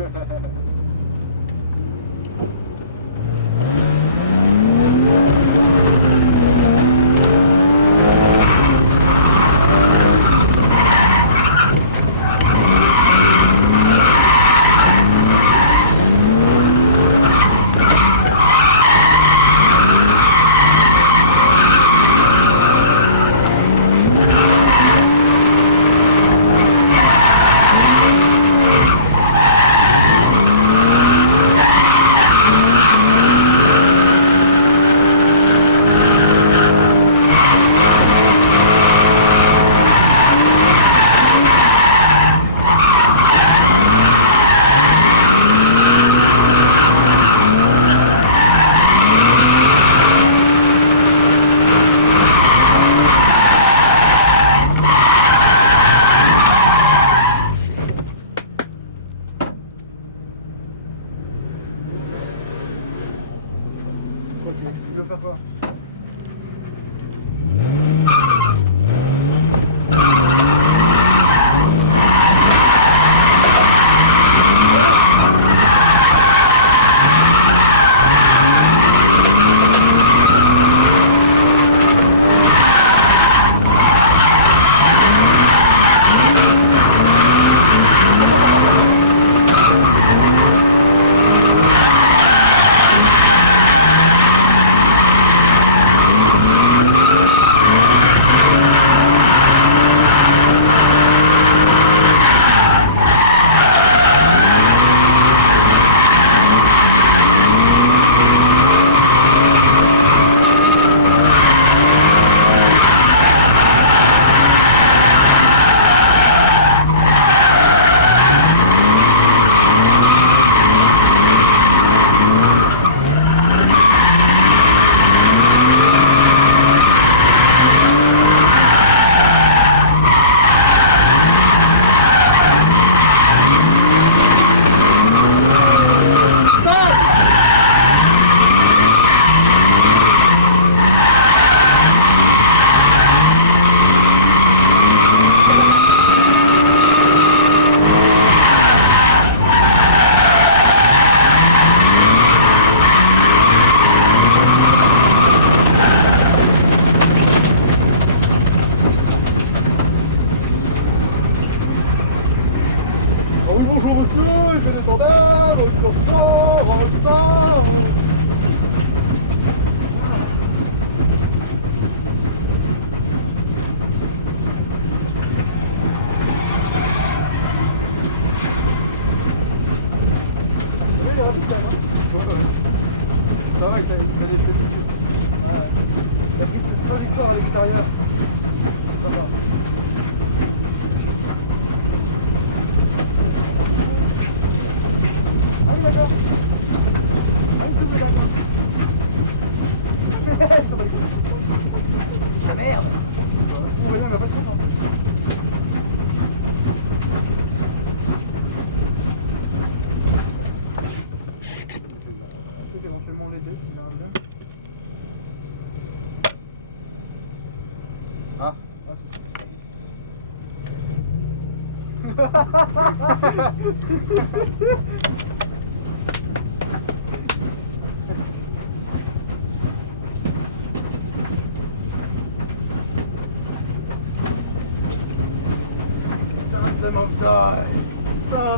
Tu veux faire quoi? Oui, bonjour monsieur, il fait des standards, ça va que t'as laissé le dessus. T'as pris cette trajectoire à l'extérieur. Ça va. Merde! Aurélien va pas se faire. Peut-être éventuellement l'aider s'il a un bien. Ah! Them of die.